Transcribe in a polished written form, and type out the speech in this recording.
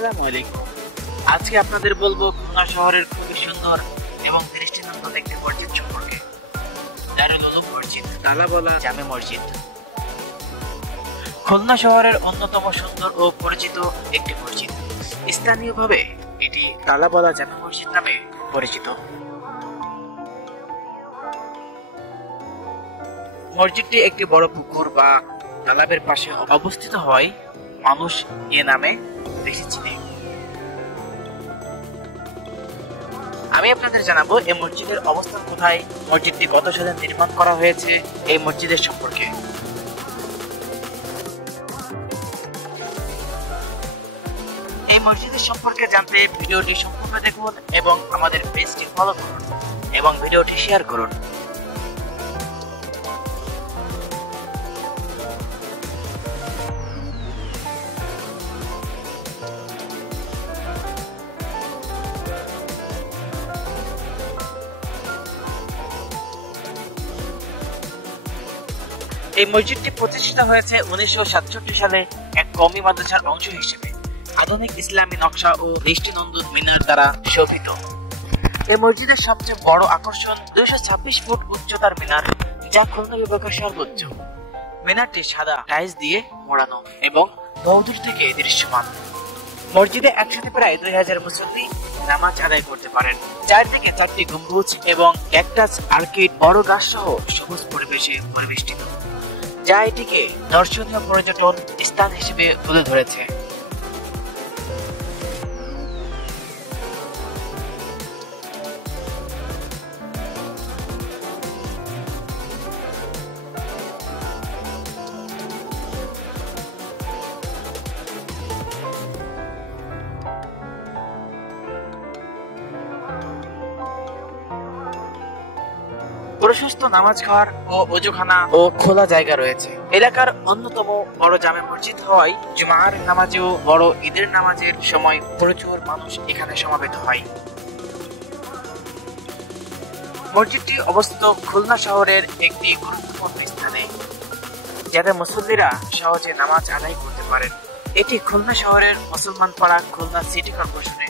আসসালামু আলাইকুম। আজকে আপনাদের বলবো খুলনা শহরের খুবই সুন্দর এবং দৃষ্টিনন্দন একটি মসজিদ সম্পর্কে। দারুল উলুম মসজিদ, তালাবলা জামে মসজিদ। খুলনা শহরের অন্যতম সুন্দর ও পরিচিত একটি মসজিদ। স্থানীয়ভাবে এটি তালাবলা জামে মসজিদ নামে পরিচিত। মসজিদটি একটি বড় পুকুর বা তালাবের পাশে অবস্থিত হয়, মানুষ এ নামে বেশি চিনে। আমি আপনাদের জানাবো এই মসজিদের অবস্থান কোথায়, মসজিদটি কত সালে নির্মাণ করা হয়েছে, এই মসজিদের সম্পর্কে। এই মসজিদের সম্পর্কে জানতে ভিডিওটি সম্পূর্ণ দেখুন এবং আমাদের পেজটি ফলো করুন এবং ভিডিওটি শেয়ার করুন। এই মসজিদটি প্রতিষ্ঠিত হয়েছে 1967 সালে এক কওমি মাদ্রাসার অংশ হিসেবে। আধুনিক ইসলামী নকশা ও দৃষ্টিনন্দন মিনার দ্বারা শোভিত। এই মসজিদের সবচেয়ে বড় আকর্ষণ 226 ফুট উচ্চতার মিনার, যা খুলনা বিভাগের সর্বোচ্চ। মিনারটি সাদা টাইলস দিয়ে মোড়ানো এবং বহুদূর থেকে দৃশ্যমান। মসজিদে একসাথে প্রায় 2000 মুসল্লি নামাজ আদায় করতে পারেন। চারদিকে 4টি গম্বুজ এবং ক্যাকটাস আর্কিড বড় গাছ সহ সবুজ পরিবেশে পরিবেষ্টিত, যা এটিকে দর্শনীয় পর্যটন স্থান হিসেবে তুলে ধরেছে। প্রশস্ত নামাজ ঘর ও ওযুখানা ও খোলা জায়গা রয়েছে। এলাকার অন্যতম বড় জামে মসজিদ হওয়ায় জুমার নামাজে ও বড় ঈদের নামাজের সময় প্রচুর মানুষ এখানে সমাবেত হয়। মসজিদটি অবস্থিত খুলনা শহরের একটি গুরুত্বপূর্ণ স্থানে, যাতে মুসল্লিরা সহজে নামাজ আদায় করতে পারেন। এটি খুলনা শহরের মুসলমান পাড়া খুলনা সিটি কর্পোরেশনের